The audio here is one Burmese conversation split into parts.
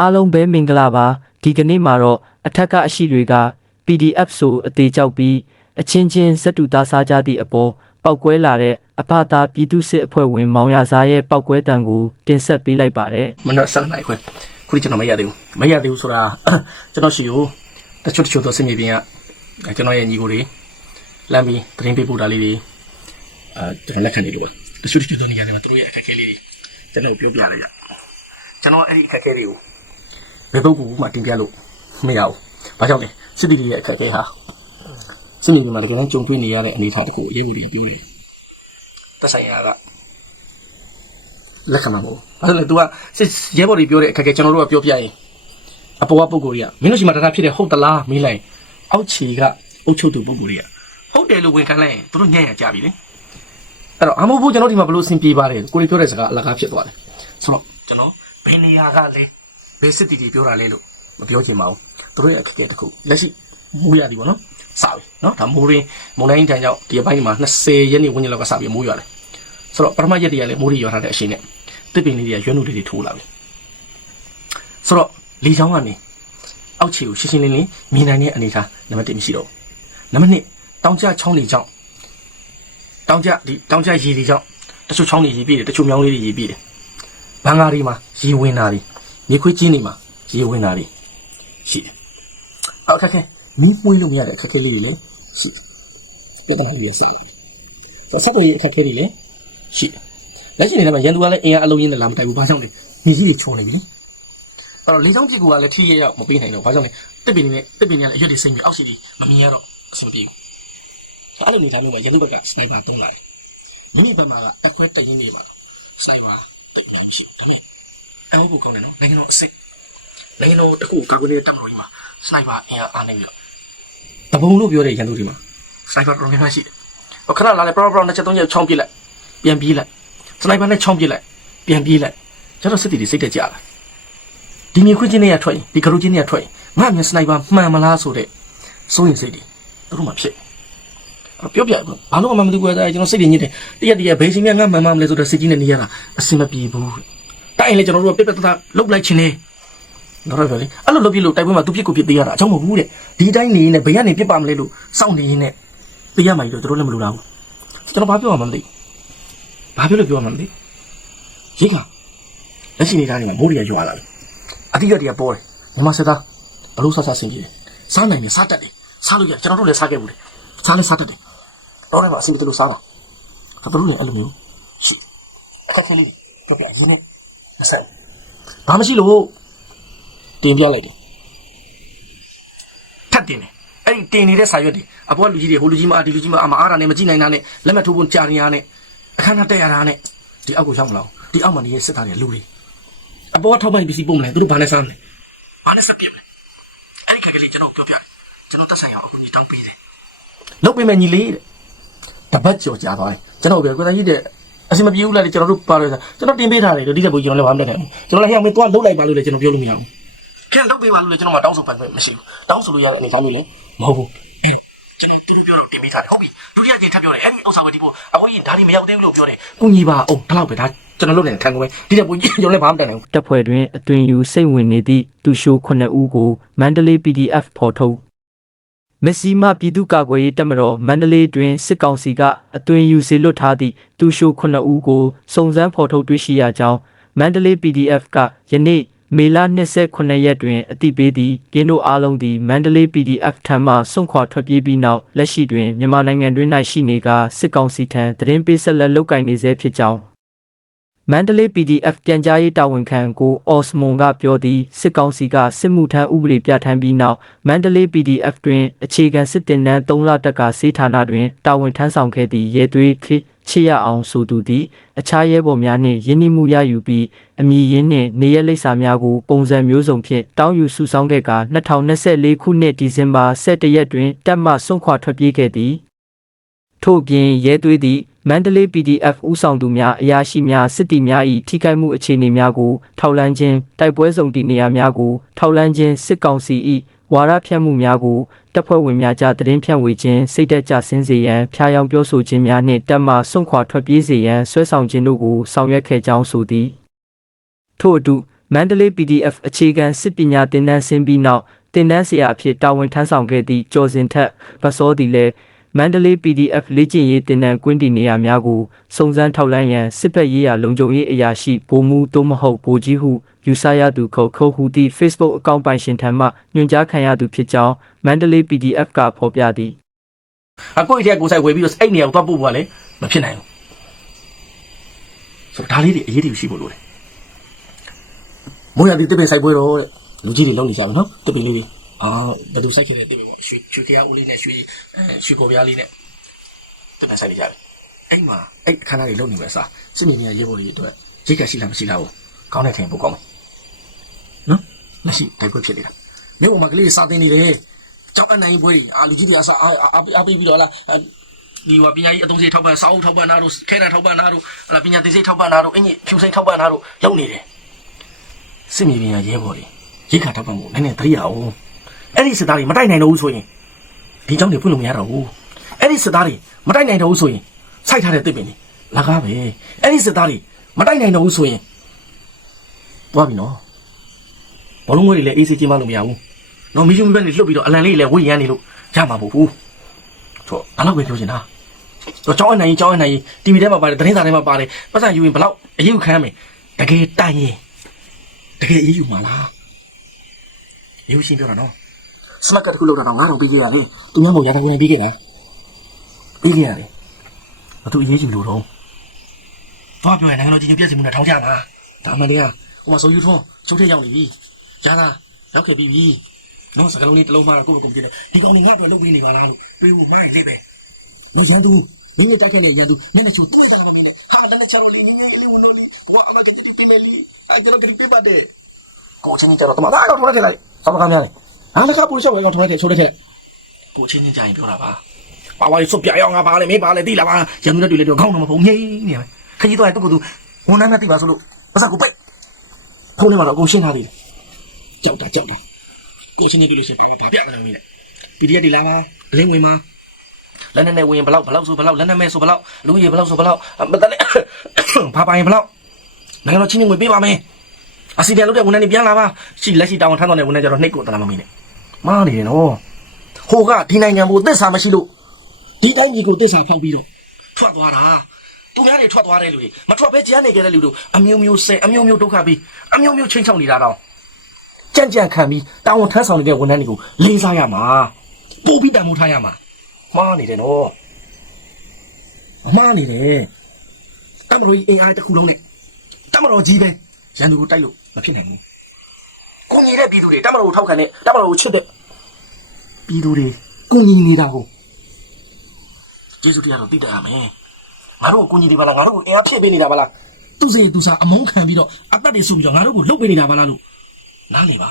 အားလုံးပဲမင်္ဂလာပါဒီကနေ့မှာတော့အထက်ကအရှိတွေက PDF ဆိုအသေးကြောက်ပြီးအချင်းချင်းဇက်တူသားစားကြသည့်အပေါ်ပောက်ကွဲလာတဲ့အဖသားပြည်သူစစ်အဖွဲ့ဝင်မောင်ရစားရဲ့ပောက်ကွဲတံကိုတင်ဆက်ပေးလိုက်ပါတယ်မနက်7:00နာရီခွဲခုဒီကျွန်တော်မရသေးဘူးမရသေးဘူးဆိုတာကျွန်တော်ရှိကိုတချို့တချို့သောစင်မြေပြင်ကအဲကျွန်တော်ရဲ့ညီကိုတွေလမ်းပြီးသတင်းပေးပို့တာလေးတွေအဲကျွန်တော်လက်ခံနေလို့ပါတချို့တချို့သောနေရာတွေမှာသူတို့ရဲ့အခက်အခဲလေးတွေကျွန်တော်ပြောပြရတယ်ကြကျွန်တော်အဲ့ဒီအခက်အခဲတွေကို ဘယ်ပုဂ္ဂိုလ်မှတင်ပြလို့မရဘူးဘာကြောင့်လဲစစ်တီတွေရဲ့အခက်အခဲဟာစင်မြေပြင်မှာတကယ်တမ်းကြုံတွေ့နေရတဲ့အနေအထားတစ်ခုအရေးပေါ်တွေပြောတယ်သက်ဆိုင်ရာကလက်ခံမှာမဟုတ်ဘူး။အဲ့ဒါလေ तू ကစစ်ရဲဘော်တွေပြောတဲ့အခက်အခဲကျွန်တော်တို့ကပြောပြရင်အပေါ်ကပုံကိုယ်တွေကမင်းတို့ရှိမှတခါဖြစ်တဲ့ဟုတ်တလားမေးလိုက်အောက်ခြေကအုတ်ချုပ်သူပုံကိုယ်တွေကဟုတ်တယ်လို့ဝန်ခံလိုက်ရင်သူတို့ညံ့ရကြပြီလေ။အဲ့တော့အမိုးဘူးကျွန်တော်ဒီမှာဘလို့အဆင်ပြေပါတယ်ကိုယ်တွေပြောတဲ့စကားအလကားဖြစ်သွားတယ်။ဆိုတော့ကျွန်တော်ဘယ်နေရာကလဲဘ ယ်စစ်တီတီပြောတာလဲလို့မပြောချင်ပါဘူး။သူတို့ရဲ့အခက်အခဲတစ်ခုလက်ရှိမိုးရသည်ပေါ့နော်။စပြီနော်ဒါမိုးရင်းမုန်တိုင်းတန်ကြောင့်ဒီအပိုင်းမှာ20ရက်နေဝန်းကျင်လောက်ကစပြီးမိုးရတယ်။ဆိုတော့ပထမရက်တည်းကလည်းမိုးရီရွာထားတဲ့အချိန်နဲ့တစ်ပင်လေးတွေကရွက်နုလေးတွေထိုးလာပြီဆိုတော့လေချောင်းကနေအောက်ခြေကိုရှင်းရှင်းလင်းလင်းမြင်နိုင်တဲ့အနေအထားနံပါတ်1မရှိတော့ဘူးနံပါတ်2တောင်ကျချောင်းတွေကြောင့်တောင်ကျဒီတောင်ကျရေတွေကြောင့်တချို့ချောင်းတွေရေပြည့်တယ်တချို့မြောင်းလေးတွေရေပြည့်တယ်ဘန်ကားတွေမှာရေဝင်တာတွေ မြေခွေးကျင်းတွေမှာရေဝင်တာတွေရှိတယ်အောက်ခက်ခဲမီးမွေးလို့မရတဲ့အခက်အခဲလေးတွေလည်းရှိတယ်ပြဿနာကြီးရဆက်လို့ဆက်ကိုရေးအခက်အခဲတွေလည်းရှိတယ်လက်ရှိနေထဲမှာရန်သူကလည်းအင်အားအလုံးရင်းနဲ့လာမတိုက်ဘူးဘာကြောင့်လဲမြေကြီးတွေချုံနေပြီလေအဲ့တော့လေချောင်းကြည့်ကူကလည်းထိရရောက်မပေးနိုင်တော့ဘာကြောင့်လဲတစ်ပင်တွေနဲ့တစ်ပင်တွေနဲ့အရွက်တွေစိမ့်ပြီးအောက်စီတွေမမြင်ရတော့အဆင်ပြေဘူးအဲ့လိုနေတိုင်းမှာရန်သူဘက်ကစနိုက်ပါတုံးလာတယ်မိမိဘက်မှာကတက်ခွဲတက်ရင်းနေပါတော့စနိုက်ပါတိတ်လို့ရှိတယ် အဲ့ဟုတ်ကိုကောင်းတယ်နော်နိုင်ငံတော်အစ်စ်နိုင်ငံတော်တခုကာကွယ်နေတဲ့တပ်မတော်ကြီးမှာစနိုက်ပါအင်အားအားနေပြီးတော့တပုံလို့ပြောတဲ့ရန်သူတွေမှာစနိုက်ပါတော်တော်များများရှိတယ်ခဏလာလေပရောပရောနှစ်ချက်သုံးချက်ချောင်းပြစ်လိုက်ပြန်ပြေးလိုက်စနိုက်ပါနဲ့ချောင်းပြစ်လိုက်ပြန်ပြေးလိုက်ကျတော့စစ်တီတွေစိတ်တက်ကြလာဒီမြေခွင်းချင်းတွေကထွက်ရင်ဒီကရုချင်းတွေကထွက်ရင်ငါမြန်စနိုက်ပါမှန်မလားဆိုတဲ့စိုးရင်စိတ်တွေသူတို့မှဖြစ်အဲ့ပြောပြဘာလို့မှမသိဘူးအဲကျွန်တော်စိတ်တွေညစ်တယ်တရက်တရက်ဘေးချင်းကငါမှန်မှမလဲဆိုတော့စိတ်ကြီးနဲ့နေရတာအဆင်မပြေဘူး တိုင်လေကျွန်တော်တို့ကပြက်ပြက်တသားလှုပ်လိုက်ခြင်းနဲ့တော့ရလေအဲ့လိုလုပ်ပြလို့တိုက်ပွဲမှာသူပြစ်ကိုပြစ်သေးရတာအကြောင်းမဟုတ်ဘူးတဲ့ဒီတိုင်းနေနေဘယ်ကနေပြစ်ပါမလဲလို့စောင့်နေရင်းနဲ့ပြရမှာကြီးတော့တို့လည်းမလိုတာဘူးကျွန်တော်ဘာပြောမှမသိဘူးဘာဖြစ်လို့ပြောမှမသိရိတ်ကလက်ရှိနေတာနေမှာမိုးရီကရွာလာတယ်အတိတ်တွေကပေါ်တယ်မြမစစ်သားဘလို့ဆဆဆင်ပြေတယ်စားနိုင်တယ်စားတတ်တယ်စားလို့ရကျွန်တော်တို့လည်းစားခဲ့ဘူးလေစားလည်းစားတတ်တယ်တော့လည်းမအဆင်ပြေလို့စားတာဒါတို့လည်းအဲ့လိုမျိုးရှိအခက်ခဲလေးတော့ပြရင်းနဲ့ အဆက်ဘာမရှိလို့တင်ပြလိုက်တယ်ထပ်တင်တယ်အဲ့ဒီတင်နေတဲ့စာရွက်တွေအပေါ်ကလူကြီးတွေဟိုလူကြီးမအားဒီလူကြီးမအားမအားတာနဲ့မကြည့်နိုင်တာနဲ့လက်မှတ်ထိုးဖို့ကြာနေရတဲ့အခန်းကတက်ရတာနဲ့ဒီအောက်ကိုရောက်မလာဘူးဒီအောက်မှာနေတဲ့စစ်သားတွေလူတွေအပေါ်ကထောက်ပံ့ပစ္စည်းပုံမလဲသူတို့ဘာနဲ့စားမလဲဘာနဲ့ဆက်ပြစ်မလဲအဲ့ဒီခက်ကလေးကျွန်တော်ပြောပြတယ်ကျွန်တော်တက်ဆိုင်အောင်အခုညီတောင်းပေးတယ်လုပ်ပေးမယ်ညီလေးတဲ့တပတ်ကြော်ကြာသွားတယ်ကျွန်တော်ပြောကိုသားကြီးတဲ့ အစင်မပြေဘူးလားလေကျွန်တော်တို့ပါလို့ကျွန်တော်တင်ပေးထားတယ်ဒီတက်ဘူးကျွန်တော်လည်းဘာမှမတက်နိုင်ဘူးကျွန်တော်လည်းဟဲ့မင်းသွားလှုပ်လိုက်ပါလို့လေကျွန်တော်ပြောလို့မရဘူးခင်လှုပ်ပေးပါလို့လေကျွန်တော်မှတောင်းဆိုပတ်မရှိဘူးတောင်းဆိုလို့ရတဲ့အနေအထားမျိုးလေမဟုတ်ဘူးအဲ့ကျွန်တော်သူတို့ပြောတော့တင်ပေးထားတယ်ဟုတ်ပြီဒုတိယကြိမ်ထပ်ပြောတယ်အဲ့ဒီဥစ္စာဝယ်ဒီပို့အခုကြီးဒါဒီမရောက်သေးဘူးလို့ပြောတယ်ကုညီပါအောင်ဒါတော့ပဲဒါကျွန်တော်လုပ်နေတဲ့ခံကွယ်ဒီတက်ဘူးကျွန်တော်လည်းဘာမှမတက်နိုင်ဘူးတပ်ဖွဲ့တွင်အတွင်ယူစိတ်ဝင်နေသည့်သူရှိုး9ဦးကိုမန္တလေး PDF ဖော်ထုတ် မက်ဆီမပြည်သူ့ကာကွယ်ရေးတပ်မတော်မန္တလေးတွင်စစ်ကောင်စီကအသွင်ယူစေလွတ်ထားသည့်သူရှိုး9ဦးကိုစုံစမ်းဖော်ထုတ်တွေ့ရှိရကြောင်းမန္တလေး PDF ကယနေ့မေလ29ရက်တွင်အတိပေးသည့်ကင်းတို့အားလုံးသည်မန္တလေး PDF ထံမှစွန့်ခွာထွက်ပြေးပြီးနောက်လက်ရှိတွင်မြန်မာနိုင်ငံတွင်၌ရှိနေကစစ်ကောင်စီထံသတင်းပေးဆက်လက်လုပ်ကိုင်နေဆဲဖြစ်ကြောင်း မန္တလေး PDF ပြန်ကြားရေးတာဝန်ခံကိုအော်စမွန်ကပြောသည်စစ်ကောင်စီကစစ်မှုထမ်းဥပဒေပြဋ္ဌာန်းပြီးနောက်မန္တလေး PDF တွင်အခြေခံစစ်တင်နန်း3လတက်ကစေးဌာနတွင်တာဝန်ထမ်းဆောင်ခဲ့သည့်ရဲသွေးခေချစ်ရအောင်ဆိုသူသည်အခြားရဲဘော်များနှင့်ယင်းနှိမှုရယူပြီးအမည်ရင်းနှင့်နေရလိပ်စာများကိုပုံစံမျိုးစုံဖြင့်တောင်းယူစုဆောင်းခဲ့ကာ2024ခုနှစ်ဒီဇင်ဘာ17ရက်တွင်တပ်မှစွန့်ခွာထွက်ပြေးခဲ့သည်ထို့ပြင်ရဲသွေးသည့် မန္တလေး PDF ဦးဆောင်သူများအရာရှိများစစ်တီများ၏ထိခိုက်မှုအခြေအနေများကိုထောက်လန်းခြင်းတိုက်ပွဲစုံတည်နေရာများကိုထောက်လန်းခြင်းစစ်ကောင်စီ၏ဝါရဖြန့်မှုများကိုတပ်ဖွဲ့ဝင်များကြားသတင်းဖြန့်ဝေခြင်းစိတ်သက်ကြဆင်းစေရန်ဖျားယောင်းပြောဆိုခြင်းများနှင့်တပ်မှစွန့်ခွာထွက်ပြေးစေရန်ဆွဲဆောင်ခြင်းတို့ကိုဆောင်ရွက်ခဲ့ကြောင်းဆိုသည်ထို့အတူမန္တလေး PDF အခြေခံစစ်ပညာသင်တန်းဆင်းပြီးနောက်သင်တန်းဆရာအဖြစ်တာဝန်ထမ်းဆောင်ခဲ့သည့်ကျော်စင်ထက်ဗစောသည်လည်း မန္တလေး PDF လေ့ကျင့်ရေးသင်တန်းကွင်းတီနေရာများကိုစုံစမ်းထောက်လှမ်းရန်စစ်ဘက်ရေးရာလုံခြုံရေးအရာရှိဗိုလ်မှူးသို့မဟုတ်ဗိုလ်ကြီးဟုယူဆရသူခုတ်ခုတ်ဟူသည့် Facebook အကောင့်ပိုင်ရှင်ထံမှညွှန်ကြားခံရသူဖြစ်ကြောင်းမန္တလေး PDF ကဖော်ပြသည်အကိုကြီးတဲ့ကိုဆိုင်ဝယ်ပြီးတော့အဲ့နေရာကိုသွားပို့ဖို့ကလည်းမဖြစ်နိုင်ဘူးဆိုတော့ဒါလေးတွေအရေးတယူရှိဖို့လိုတယ်မိုးရသည်တစ်ပင်ဆိုင်ပွဲတော့တဲ့လူကြီးတွေလုံနေကြပြီနော်တစ်ပင်လေးတွေ အာဘယ်သူဆိုင်ခဲ့တဲ့တစ်ပင်ပေါ့ရွှေရွှေခရဦးလေးနဲ့ရွှေအဲရွှေပေါ်ပြားလေးနဲ့တစ်ပင်ဆိုင်နေကြပြီအဲ့မှာအဲ့အခန်းသားတွေလုံနေမယ်စားစစ်မြေမြရေးဖို့လေးအတွက်ရိတ်ကရှိလားမရှိလားကိုကောင်းတဲ့ခင်ပို့ကောင်းမယ်နော်လက်ရှိတိုက်ပွဲဖြစ်နေတာမြို့ပေါ်မှာကလေးစာတင်နေတယ်ကြောက်အနိုင်ပွဲတွေအာလူကြီးတွေအစားအာအာပေးပြီးတော့လားဒီဝပညာကြီးအသုံးစရိတ်ထောက်ပံ့စာအုပ်ထောက်ပံ့တာတို့ခဲတံထောက်ပံ့တာတို့ဟလာပညာသင်စရိတ်ထောက်ပံ့တာတို့အင်ကြီးဖြူစိတ်ထောက်ပံ့တာတို့လုပ်နေတယ်စစ်မြေပြင်ရရဲဘော်တွေရိတ်ခါထောက်ပံ့ဖို့နည်းနည်းသတိရအောင် အဲ့ဒီစစ်သားတွေမတိုက်နိုင်တော့ဘူးဆိုရင်ဒီကြောင့်တွေဖွင့်လို့မရတော့ဘူးအဲ့ဒီစစ်သားတွေမတိုက်နိုင်တော့ဘူးဆိုရင်စိုက်ထားတဲ့တစ်ပင်တွေလကားပဲအဲ့ဒီစစ်သားတွေမတိုက်နိုင်တော့ဘူးဆိုရင်သွားပြီနော်ဘောလုံးငွေတွေလည်းအေးစေးချင်းမလို့မရဘူးနော်မီးရှုံးဘက်နေလှုပ်ပြီးတော့အလံလေးလည်းဝိရမ်းနေလို့ရမှာမဟုတ်ဘူးဆိုတော့အဲ့လောက်ပဲပြောချင်တာတော့ကြောင်းအနိုင်ရင်ကြောင်းအနိုင်ရင် TV ထဲမှာပါတယ်သတင်းစာထဲမှာပါတယ်ပတ်စံယူရင်ဘလောက်အရေးယူခံရမယ်တကယ်တိုင်ရင်တကယ်အရေးယူမှာလားရေးရှင်းပြောတာနော် စမတ်ကတ်တစ်ခုလောက်တော့ငါတော့ပြီးခဲ့ရတယ်သူများမို့ရတာကိုနေပြီးခဲ့တာပြီးခဲ့ရတယ်ဘာသူအရေးယူလို့တော့တော့ပြောရင်နိုင်ငံတော်ကြီးညိုပြည့်စုံမှုနဲ့ထောင်းကြမှာဒါမှလည်းဟိုမှာဆိုယူထွန်းချုပ်ထည့်ရောက်နေပြီရတာရောက်ခဲ့ပြီးပြီနော်စကလုံးလေးတစ်လုံးမှတော့ကိုယ့်ကိုယ်ကိုယ်ပြည့်တယ်ဒီကောင်ကြီးငါ့အတွက်လုပ်ပြီးနေပါလားလို့တွေးဖို့များလေးပဲမရန်သူမင်းရတက်ခဲ့လေရန်သူမင်းနဲ့ချိုတွေ့တယ်လားမင်းနဲ့ဟာတန်းချောင်းလေးငင်းငင်းလေးဝင်လို့လေးဟိုအမတိတိပေးမယ်လေးအဲကျွန်တော်ကတိပေးပါတယ်ကိုချင်းချင်းကြတော့တမသားကောင်ထုံးလိုက်လိုက်ဆောင်းကားများလေ ဟာလည်းကပူရှော့ဝဲကောင်ထုံးလိုက်တယ်ချိုးလိုက်ခဲ့ကိုချင်းချင်းကြရင်ပြောတာပါပါဝါရီစွပြရောင်းငါပါလေမင်းပါလေတိလာပါရန်သူနဲ့တွေ့လေတော့ခေါင်းတော့မဖုံငိမ့်နေမယ်ခကြီးတော့တူကူတူဝန်နှမ်းနဲ့တိပါဆိုလို့ပတ်စကူပိတ်ဖုန်းထဲမှာတော့အကုန်ရှင်းထားသေးတယ်ကြောက်တာကြောက်တာကိုချင်းချင်းတွေ့လို့ရှိရင်ဘာပြတယ်မင်းနဲ့ PDF ဒီလာပါအလင်းဝင်မှာလက်နဲ့နဲ့ဝင်ဘလောက်ဘလောက်ဆိုဘလောက်လက်နဲ့မဲ့ဆိုဘလောက်လူကြီးဘလောက်ဆိုဘလောက်မတနဲ့ဘာပိုင်ဘလောက်နိုင်ငံတော်ချင်းချင်းဝင်ပေးပါမယ်အစီပြန်လုပ်တဲ့ဝန်ထမ်းတွေပြန်လာပါရှိလက်ရှိတာဝန်ထမ်းတော်တဲ့ဝန်ထမ်းကြတော့နှိတ်ကိုတလားမမင်းနဲ့ မားနေတယ်နော်ဟိုကဒီနိုင်ငံကိုသစ္စာမရှိလို့ဒီတိုင်းကြီးကိုသစ္စာဖောက်ပြီးတော့ထွက်သွားတာသူများတွေထွက်သွားတဲ့လူတွေမထွက်ဘဲကြမ်းနေကြတဲ့လူတို့အမျိုးမျိုးဆဲအမျိုးမျိုးဒုက္ခပြီးအမျိုးမျိုးချင်းချောက်နေတာတော့ကြံ့ကြံ့ခံပြီးတာဝန်ထမ်းဆောင်နေတဲ့ဝန်ထမ်းတွေကိုလေးစားရမှာပို့ပြီးတန်ဖိုးထားရမှာမှားနေတယ်နော်အမှားနေတယ်တမတော်ကြီးအင်အားတစ်ခုလုံးနဲ့တမတော်ကြီးပဲရန်သူကိုတိုက်လို့မဖြစ်နိုင်ဘူးကိုညီတဲ့ ပြည်သူတွေတမတော်ကိုထောက်ခံတဲ့တမတော်ကိုချစ်တဲ့ပြည်သူတွေကိုညီနေတာကိုကျေးဇူးတရားတော်သိတတ်ရမယ်ငါတို့ကိုကိုညီတွေပါလားငါတို့ကိုအင်အားဖြည့်ပေးနေတာပါလားသူစီသူစားအမုန်းခံပြီးတော့အပတ်တွေဆုပ်ပြီးတော့ငါတို့ကိုလှုပ်ပေးနေတာပါလားလို့နားလေပါ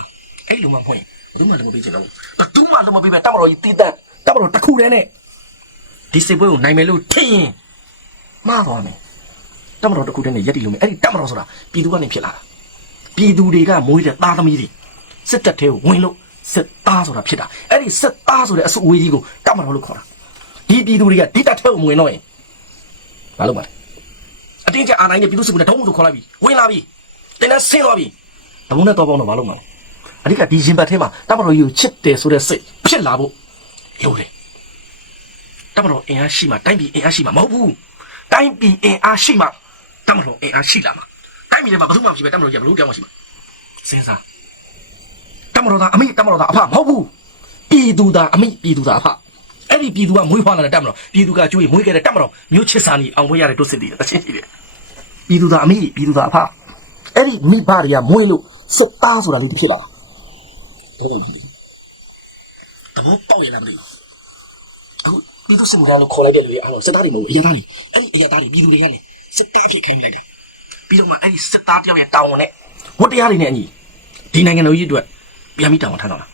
အဲ့လိုမှမဟုတ်ရင်ဘယ်သူမှလည်းမပေးချင်တော့ဘူးဘယ်သူမှလည်းမပေးပဲတမတော်ကြီးတည်တတ်တမတော်တစ်ခုတည်းနဲ့ဒီစစ်ပွဲကိုနိုင်မယ်လို့ထင်ရင်မှားသွားမယ်တမတော်တစ်ခုတည်းနဲ့ရက်တီလို့မယ်အဲ့ဒီတမတော်ဆိုတာပြည်သူကနေဖြစ်လာတာပြည်သူတွေကမွေးတဲ့သားသမီးတွေ စစ်တပ်ထဲကိုဝင်လို့စစ်သားဆိုတာဖြစ်တာအဲ့ဒီစစ်သားဆိုတဲ့အစုအဝေးကြီးကိုတမတော်လို့ခေါ်တာဒီပြည်သူတွေကဒီတပ်ထဲကိုမဝင်တော့ရင်ဘာလုပ်မှာလဲအတင်းကျပ်အာနိုင်နဲ့ပြည်သူစစ်ကူနဲ့တုံးမှုဆိုခေါ်လိုက်ပြီဝင်လာပြီတင်းနဲ့ဆင်းသွားပြီတမုန်းနဲ့တော့ပေါင်းတော့ဘာလုပ်မှာလဲအဓိကဒီရင်ဘတ်ထဲမှာတမတော်ကြီးကိုချစ်တယ်ဆိုတဲ့စိတ်ဖြစ်လာဖို့လိုတယ်တမတော်အင်အားရှိမှတိုင်းပြည်အင်အားရှိမှမဟုတ်ဘူးတိုင်းပြည်အင်အားရှိမှတမတော်အင်အားရှိလာမှာတိုင်းပြည်ထဲမှာဘယ်သူမှမရှိပဲတမတော်ကြီးကဘယ်လိုကြောက်မှရှိမှာစဉ်းစား တမတော်သားအမိတမတော်သားအဖမဟုတ်ဘူးပြည်သူသားအမိပြည်သူသားအဖအဲ့ဒီပြည်သူကမွေးဖွားလာတဲ့တမတော်ပြည်သူကကျွေးမွေးခဲ့တဲ့တမတော်မျိုးချစ်စာနီအောင်ပွဲရတဲ့တို့စစ်တည်တချင်းရှိတယ်ပြည်သူသားအမိပြည်သူသားအဖအဲ့ဒီမိဘတွေကမွေးလို့စစ်သားဆိုတာလေးတစ်ဖြစ်လာတာအဲ့ဒီတဘောပေါက်ရလားမသိဘူးအခုပြည်သူစစ်မှုထမ်းလို့ခေါ်လိုက်တဲ့လူတွေအားလုံးစစ်သားတွေမဟုတ်ဘူးအရာသားတွေအဲ့ဒီအရာသားတွေပြည်သူတွေကလည်းစစ်တပ်ဖြစ်ခိုင်းလိုက်တယ်ပြီးတော့မှအဲ့ဒီစစ်သားတယောက်ရဲ့တာဝန်နဲ့ဝတ်တရားတွေနဲ့အညီဒီနိုင်ငံတော်ကြီးအတွက် ပြန်ပြီးတာဝန်ထမ်းတော့တာ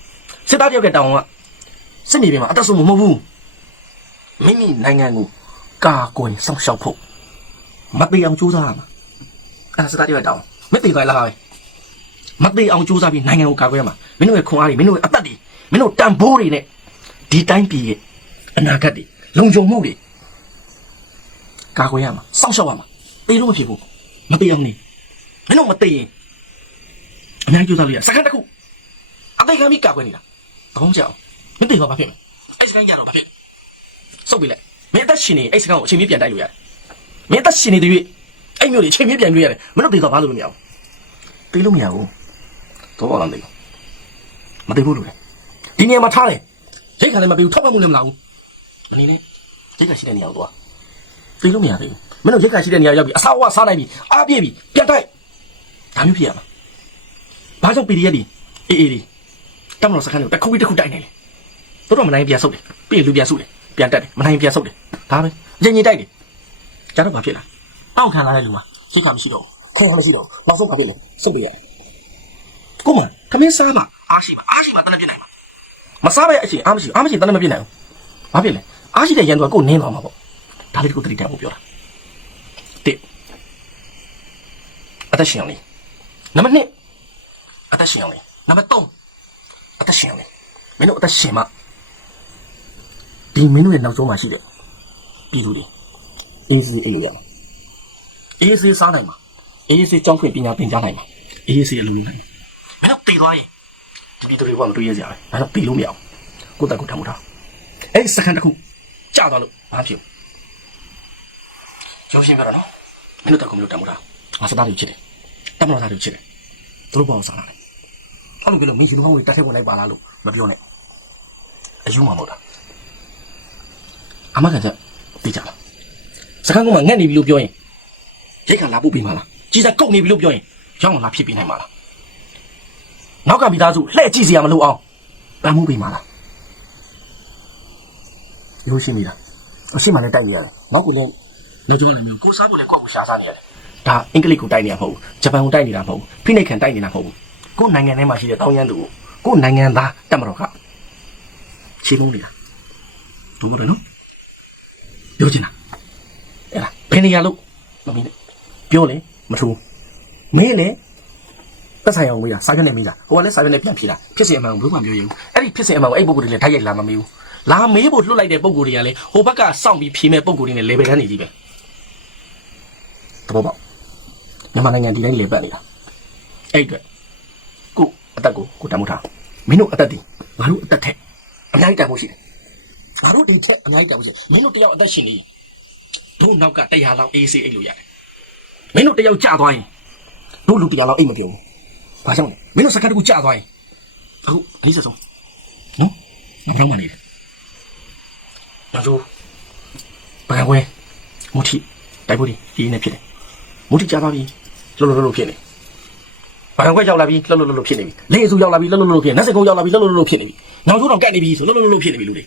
စစ်သားတယောက်ရဲ့တာဝန်ကစစ်မြေပြင်မှာအသက်ဆုံးမဟုတ်ဘူးမိမိနိုင်ငံကိုကာကွယ်စောင့်ရှောက်ဖို့မတေအောင်ကြိုးစားရမှာအဲ့ဒါစစ်သားတယောက်ရဲ့တာဝန်မတေသွားလားပဲမတေအောင်ကြိုးစားပြီးနိုင်ငံကိုကာကွယ်ရမှာမင်းတို့ရဲ့ခွန်အားတွေမင်းတို့ရဲ့အသက်တွေမင်းတို့တန်ဖိုးတွေနဲ့ဒီတိုင်းပြည်ရဲ့အနာဂတ်တွေလုံခြုံမှုတွေကာကွယ်ရမှာစောင့်ရှောက်ရမှာတေးလို့မဖြစ်ဘူးမတေးအောင်နေမင်းတို့မတေးရင်အများကြီးကြိုးစားလို့ရစကန်တစ်ခုအ သိခံပြီးကာကွယ်နေတာတကုံးကြောက်မသိတော့ဘာဖြစ်မလဲအဲ့စကန်ရတော့ဘာဖြစ်စုပ်ပြီလေမင်းအသက်ရှင်နေအဲ့စကန်ကိုအချိန်မီပြန်တိုက်လို့ရတယ်မင်းအသက်ရှင်နေတဲ့၍အဲ့မျိုးတွေအချိန်မီပြန်တွေ့ရတယ်မင်းတို့သိတော့ဘာလို့မရဘူးသိလို့မရဘူးတော့ဘာလဲမသိဘူးမသိဘူးလို့လေဒီနေရာမှာထားတယ်ရိတ်ခါလည်းမပေးဘူးထောက်ပတ်မှုလည်းမလာဘူးမနေနဲ့ရိတ်ခါရှိတဲ့နေရာကိုသွားသိလို့မရသေးဘူးမင်းတို့ရိတ်ခါရှိတဲ့နေရာရောက်ပြီအစာဝါစားနိုင်ပြီအားပြည့်ပြီပြန်တိုက်ဒါမျိုးဖြစ်ရမှာဘာကြောင့် PDF ဒီအေးအေးဒီ တမလို့စခန်းကိုတစ်ခုပြီးတစ်ခုတိုက်နေလေတို့တော့မနိုင်ပြန်ဆုပ်တယ်ပြီးရင်လူပြန်ဆုပ်တယ်ပြန်တက်တယ်မနိုင်ပြန်ဆုပ်တယ်ဒါပဲအရင်ကြီးတိုက်တယ်ကျတော့ဘာဖြစ်လာအောက်ခံလာတဲ့လူမှာစိတ်ကမရှိတော့ဘူးခေါင်းမရှိတော့ဘူးနောက်ဆုံးဘာဖြစ်လဲဆုပ်ပြရတယ်ကိုမခမင်းစားမှာအားရှိမှာအားရှိမှာတန်းပြစ်နိုင်မှာမစားပဲအရှင်အားမရှိအားမရှိတန်းမပြစ်နိုင်ဘူးဘာဖြစ်လဲအားရှိတဲ့ရန်သူကကိုနင်းသွားမှာပေါ့ဒါလေးကိုတတိတတ်ဖို့ပြောတာတစ်အသက်ရှင်အောင်လေနံပါတ်2အသက်ရှင်အောင်လေနံပါတ်3 အသက်ရှင်အောင်လေမင်းတို့အသက်ရှင်မှဒီမင်းတို့ရဲ့နောက်ဆုံးမှာရှိတဲ့ပြည်သူတွေအေးစီးအေးလို့ရမှာအေးစီးစားနိုင်မှာအေးစီးကြောင်းခွင့်ပညာသင်ကြားနိုင်မှာအေးစီးအလုပ်လုပ်နိုင်မှာမင်းတို့တည်သွားရင်ဒီပြည်သူတွေကမတွေ့ရကြဘူးဒါတော့တည်လို့မရဘူးကိုယ့်တက်ကိုယ်ထမ်းမှုထားအဲ့ဒီစကန်တစ်ခုကြာသွားလို့ဘာဖြစ်ကျောင်းရှင်းပြတော့နော်မင်းတို့တက်ကိုမလို့တမ်းမှုထားငါစသားတွေချစ်တယ်တမတော်သားတွေချစ်တယ်သူတို့ဘောင်စားလာတယ် အဲ့လိုကလို့မင်းရှင်တို့ဟောင်းကိုတတ်ထဲဝင်လိုက်ပါလားလို့မပြောနဲ့အယူမှမဟုတ်လားအမကန်ချက်သိကြလားစကားကမှငက်နေပြီလို့ပြောရင်ရိတ်ခါလာပုတ်ပြီးမှလားကြီးစားကုတ်နေပြီလို့ပြောရင်ရောင်းလာဖြစ်ပြီးနိုင်မှာလားနောက်ကမိသားစုလှဲ့ကြည့်စရာမလိုအောင်ပန်းမှုပြီးမှလားရိုးရှင်းပြီလားအရှိမှလည်းတိုက်နေရတယ်နောက်ကလည်းလောက်ကျော်လည်းမျိုးကိုစားဖို့လည်းကိုယ့်ကိုရှားစားနေရတယ်ဒါအင်္ဂလိပ်ကိုတိုက်နေရမဟုတ်ဘူးဂျပန်ကိုတိုက်နေတာမဟုတ်ဘူးဖိနှိပ်ခံတိုက်နေတာမဟုတ်ဘူး ကိုယ်နိုင်ငံထဲမှာရှိတဲ့တောင်းရန်သူကိုကိုယ်နိုင်ငံသားတက်မတော်ကခြေလုံးနေတာဘူးတယ်နော်ပြောချင်တာအဲ့ဒါဘယ်နေရာလို့မမင်းနဲ့ပြောလေမထူးမင်းလေသက်ဆိုင်အောင်မေးတာစာရွက်နဲ့မေးတာဟိုကလည်းစာရွက်နဲ့ပြန်ဖြေတာဖြစ်စဉ်အမှန်ကိုဘယ်မှမပြောရဘူးအဲ့ဒီဖြစ်စဉ်အမှန်ကိုအဲ့ပုံကိုယ်တွေလည်းတိုက်ရိုက်လာမမေးဘူးလာမေးဖို့လွတ်လိုက်တဲ့ပုံကိုယ်တွေကလည်းဟိုဘက်ကစောင့်ပြီးဖြေမဲ့ပုံကိုယ်တွေနဲ့ level တန်းနေကြီးပဲတဘောပေါက်မြန်မာနိုင်ငံဒီတိုင်းလေပတ်နေတာအဲ့အတွက်ကို အသက်ကိုကိုတမ်းမထားမင်းတို့အသက်ဒီငါတို့အသက်ထက်အများကြီးတန်ဖို့ရှိတယ်ငါတို့ဒီထက်အများကြီးတန်ဖို့ရှိတယ်မင်းတို့တယောက်အသက်ရှင်နေတို့နောက်ကတရားလောက်အေးစေးအိတ်လို့ရတယ်မင်းတို့တယောက်ကြာသွားရင်တို့လူတရားလောက်အိတ်မပြောဘူးဘာကြောင့်လဲမင်းတို့စကားတကူကြာသွားရင်အခုအနည်းဆုံးနော်နောက်တော့မှနေတယ်နောက်ဆုံးဘာဝဲမုထီတိုက်ဖို့ဒီဒီနေဖြစ်တယ်မုထီကြာသွားပြီလောလောလောလောဖြစ်နေ ဘာခွက်ရောက်လာပြီလှုပ်လှုပ်လှုပ်ဖြစ်နေပြီလေအစုရောက်လာပြီလှုပ်လှုပ်လှုပ်ဖြစ်နတ်စကုံရောက်လာပြီလှုပ်လှုပ်လှုပ်ဖြစ်နေပြီနောက်ဆုံးတော့ကတ်နေပြီဆိုလှုပ်လှုပ်လှုပ်ဖြစ်နေပြီလူတွေ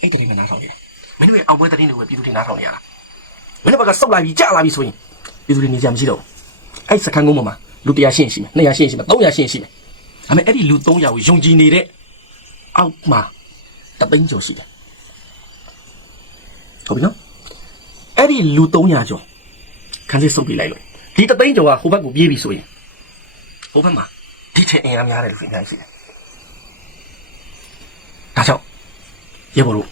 အဲ့တရင်ကနားထောင်နေတာမင်းတို့ရဲ့အောင်ပွဲတရင်တွေကိုပြည်သူတွေနားထောင်နေရတာမင်းတို့ဘက်ကစုပ်လာပြီကြာလာပြီဆိုရင်ပြည်သူတွေနေကြမရှိတော့ဘူးအဲ့စခန်းကုန်းပေါ်မှာလူ100ရှင်းရှိမယ်200ရှင်းရှိမယ်300ရှင်းရှိမယ်ဒါပေမဲ့အဲ့ဒီလူ300ကိုယုံကြည်နေတဲ့အောက်မှာတသိန်းကျော်ရှိတယ်ဟုတ်ပြီနော်အဲ့ဒီလူ300ကျော်ခန်းစစ်စုပ်ပြလိုက်လို့ဒီတသိန်းကျော်ကဟိုဘက်ကိုပြေးပြီဆိုရင် ဟိုဘက်မှာဒီထက်အင်အားများတယ်လို့ပြောနေရှိတယ်။ဒါကြောင့်ရေဘော်တို့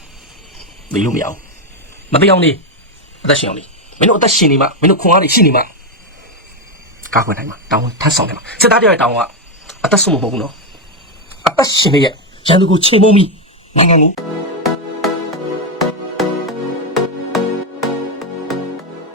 နေလို့မရအောင်။မသိအောင်နေအသက်ရှင်အောင်နေမင်းတို့အသက်ရှင်နေမှမင်းတို့ခွန်အားတွေရှိနေမှကာကွယ်နိုင်မှာတောင်းထပ်ဆောင်တယ်မှာစစ်သားတယောက်ရဲ့တောင်းကအသက်ဆုံးမဟုတ်ဘူးနော်။အသက်ရှင်နေရဲ့ရန်သူကိုချိန်မုံပြီးနိုင်ငံကို